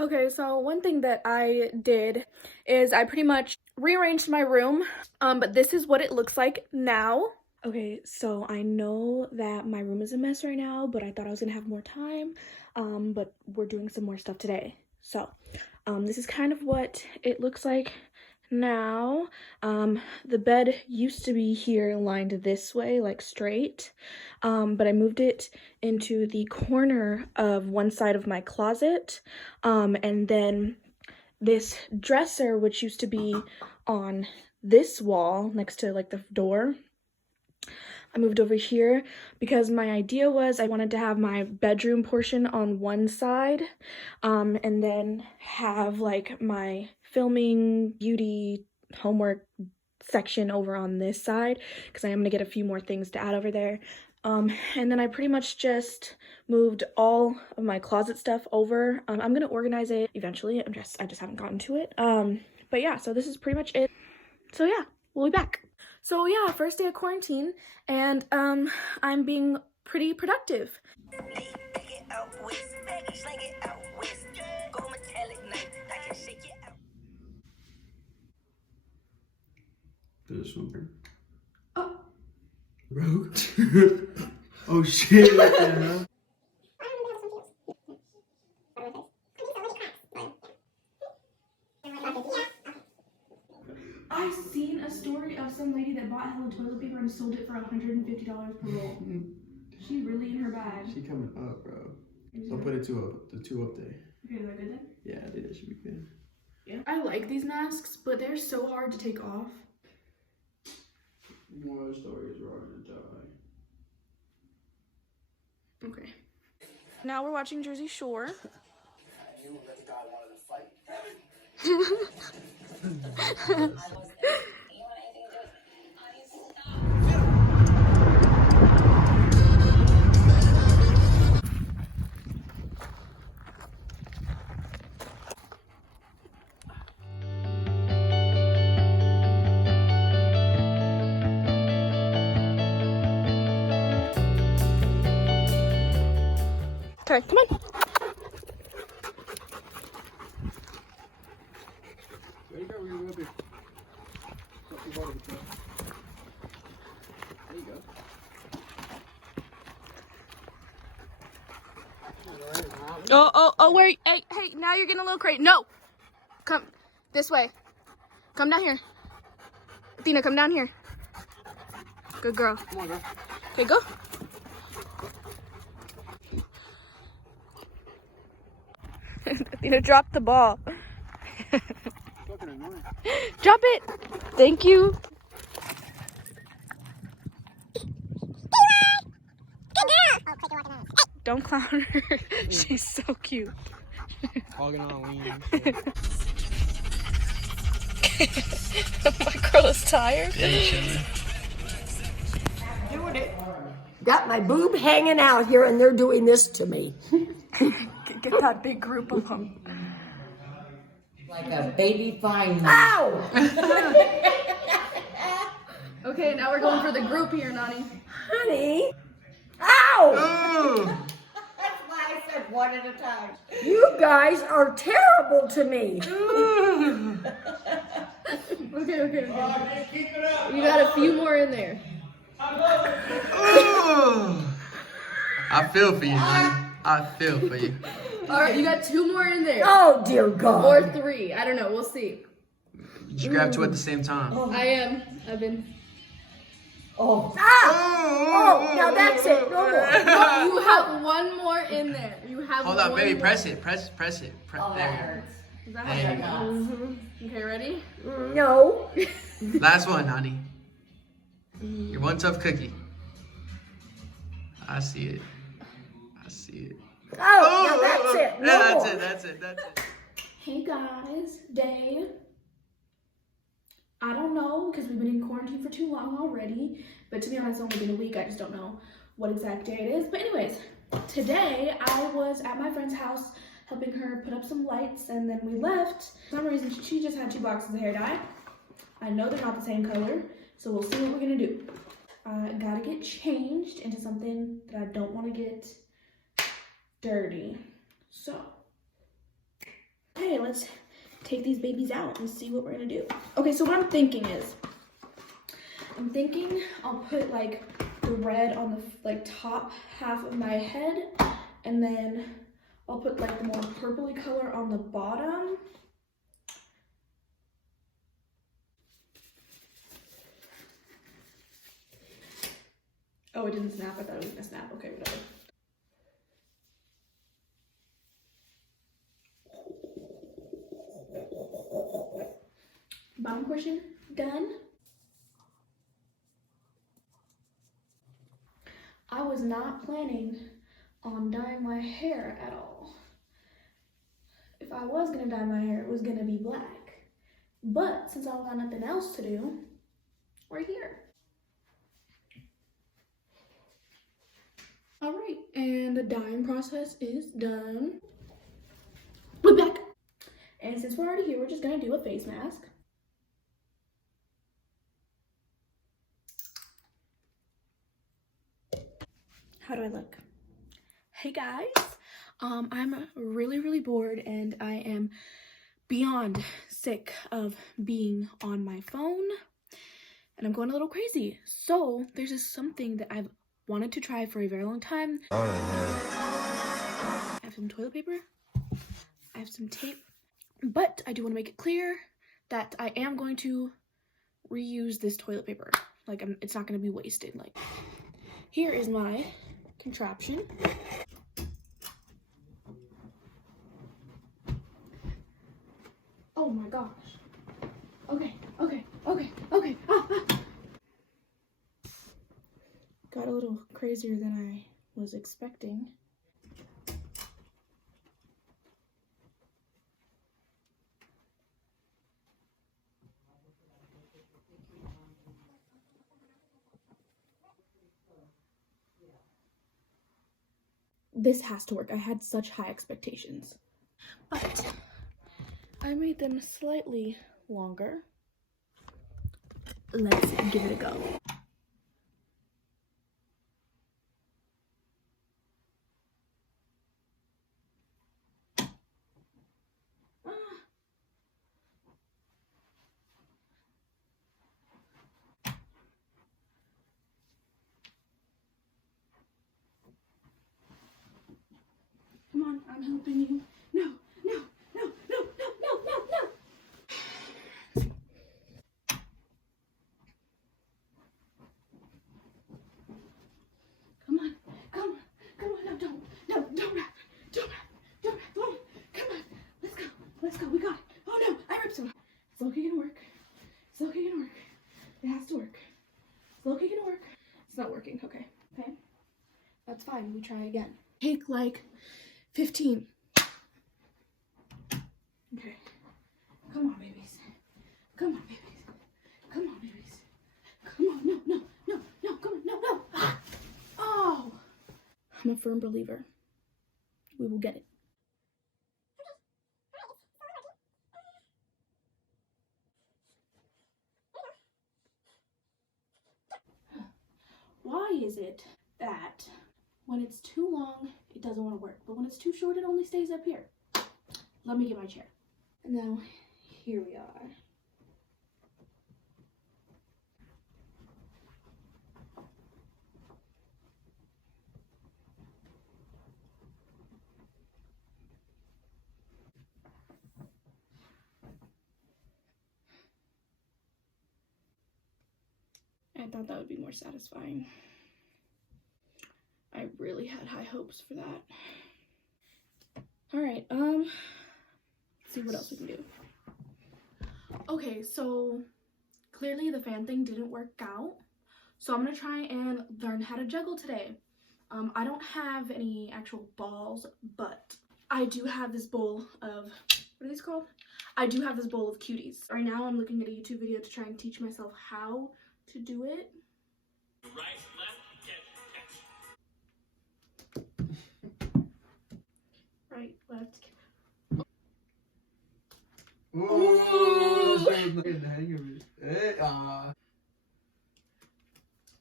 Okay, so one thing that I did is I pretty much rearranged my room, but this is what it looks like now. Okay, so I know that my room is a mess right now, but I thought I was gonna have more time, but we're doing some more stuff today. So, this is kind of what it looks like now. The bed used to be here lined this way, like straight, but I moved it into the corner of one side of my closet, and then this dresser, which used to be on this wall next to like the door, I moved over here because my idea was I wanted to have my bedroom portion on one side, and then have like my filming, beauty, homework section over on this side because I am going to get a few more things to add over there. And then I pretty much just moved all of my closet stuff over. I'm going to organize it eventually. I just haven't gotten to it. But yeah, so this is pretty much it. So yeah, we'll be back. So yeah, first day of quarantine, and I'm being pretty productive. This one. Oh. Rogue. Oh shit, what the hell? I seen a story of some lady that bought hella toilet paper and sold it for $150 per roll. She really in her bag. She coming up, bro. I'll put it the two up there. Okay, is that good then? Yeah, I think that should be good. Yeah. I like these masks, but they're so hard to take off. More stories are on the die. Okay. Now we're watching Jersey Shore. I knew that the guy wanted to fight. Okay, come on. There you go, where you rub it. There you go. Oh, where? Hey, now you're getting a little crazy. No! Come this way. Come down here. Athena, come down here. Good girl. Come on, girl. Okay, go. Athena, drop the ball. Fucking annoying. Drop it. Thank you. Don't clown her. She's so cute. Hogging on wings. My girl is tired. Yeah, you chilling. Doing it. Got my boob hanging out here and they're doing this to me. Get that big group of them. Like a baby fine. Ow! Okay, now we're going for the group here, Nani. Honey. Ow! That's why I said one at a time. You guys are terrible to me. Okay. You got a few more in there. I feel for you, man. I feel for you. All right, you got 2 more in there. Oh, dear God. Or 3. I don't know. We'll see. Did you grab 2 at the same time? I am. I've been. Oh. Ah! Oh, now that's it. No more. No, you have 1 more in there. You have. Hold on, one baby. more. Press it. Press it. Oh, that There hurts. Is that There you how go. Mm-hmm. Okay, ready? No. Last one, Nani. Your one tough cookie. I see it. Oh, now that's it. No Yeah, more. that's it. Hey guys, day. I don't know because we've been in quarantine for too long already. But to be honest, it's only been a week. I just don't know what exact day it is. But anyways, today I was at my friend's house helping her put up some lights, and then we left. For some reason, she just had 2 boxes of hair dye. I know they're not the same color, so we'll see what we're gonna do. I gotta get changed into something that I don't want to get dirty. So let's take these babies out and see what we're gonna do. Okay, so what I'm thinking is, I'll put like the red on the like top half of my head, and then I'll put like the more purpley color on the bottom. Oh, it didn't snap. I thought it was gonna snap. Okay, whatever. Bottom portion done. I was not planning on dyeing my hair at all. If I was gonna dye my hair, it was gonna be black. But since I've got nothing else to do, we're here. All right, and the dyeing process is done. We're back. And since we're already here, we're just gonna do a face mask. How do I look? Hey guys, I'm really bored and I am beyond sick of being on my phone and I'm going a little crazy. So there's just something that I've wanted to try for a very long time. I have some toilet paper, I have some tape, but I do want to make it clear that I am going to reuse this toilet paper. Like, it's not going to be wasted. Like, here is my contraption. Oh my gosh. Okay. Got a little crazier than I was expecting. This has to work. I had such high expectations. But I made them slightly longer. Let's give it a go. Come on, I'm helping you. No. Come on, no, don't wrap. Come on, let's go, we got it. Oh no, I ripped some. It's okay, gonna work. It has to work. It's okay, gonna work. It's not working, okay. That's fine, we try again. Take like 15. Okay. Come on, babies. Come on, no, come on, no. Ah! Oh! I'm a firm believer. We will get it. Why is it that when it's too long, it doesn't want to work, but when it's too short, it only stays up here? Let me get my chair. And now, here we are. I thought that would be more satisfying. I really had high hopes for that. All right, let's see what else we can do. Okay, so clearly the fan thing didn't work out. So I'm gonna try and learn how to juggle today. I don't have any actual balls, but I do have this bowl of, what are these called? I do have this bowl of cuties. Right now I'm looking at a YouTube video to try and teach myself how to do it. Right, left, catch. Right, left. Ooh, that's the hang of it.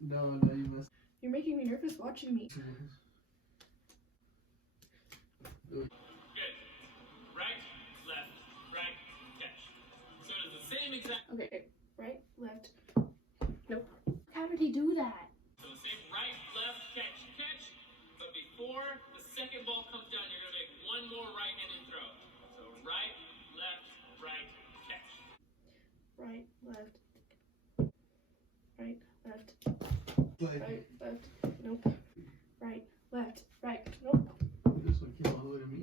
No, you must. You're making me nervous watching me. Good. Right, left, Okay, right, left. Nope. How did he do that? So same right, left, catch, catch. But before the second ball comes down, you're gonna make one more right-handed throw. So right, catch. Right, left. Right, left. Like, Right, left. Nope. Right, left. Right, nope. this one came all the way to me.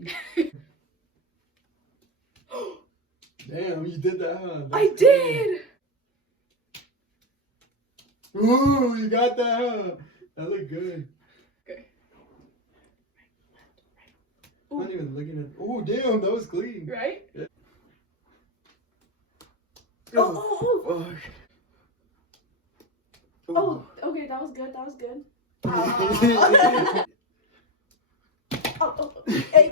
Damn, you did that, huh? I did! Ooh, you got that, huh? That looked good. Okay. I'm not even looking at. Oh, damn, that was clean. Right? Yeah. Oh. Fuck. Oh, okay, that was good. That was good. Oh. Hey.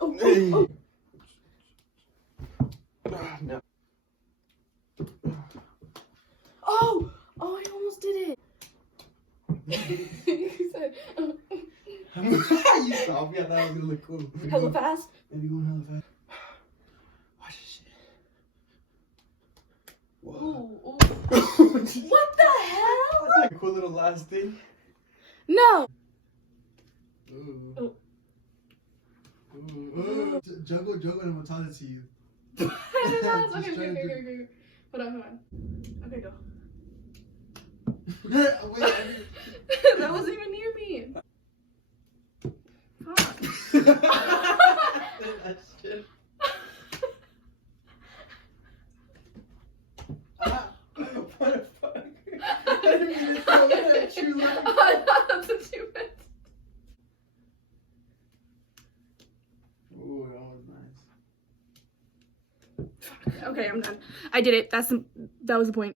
Oh. No. Oh, I almost did it. You said You stopped me. I thought it was gonna look cool. hella fast. Maybe going hella fast. Watch this shit. Whoa. Ooh. What the hell? That's like a cool little last thing. No. Ooh. Oh. Ooh. Juggle, and I'm gonna toss it to you. Okay. Hold on. Okay, go. That wasn't even near me. Fuck. That shit. What the fuck? I didn't mean to throw that at you like. That's what you meant. Ooh, that was nice. Okay, I'm done. I did it. That was the point.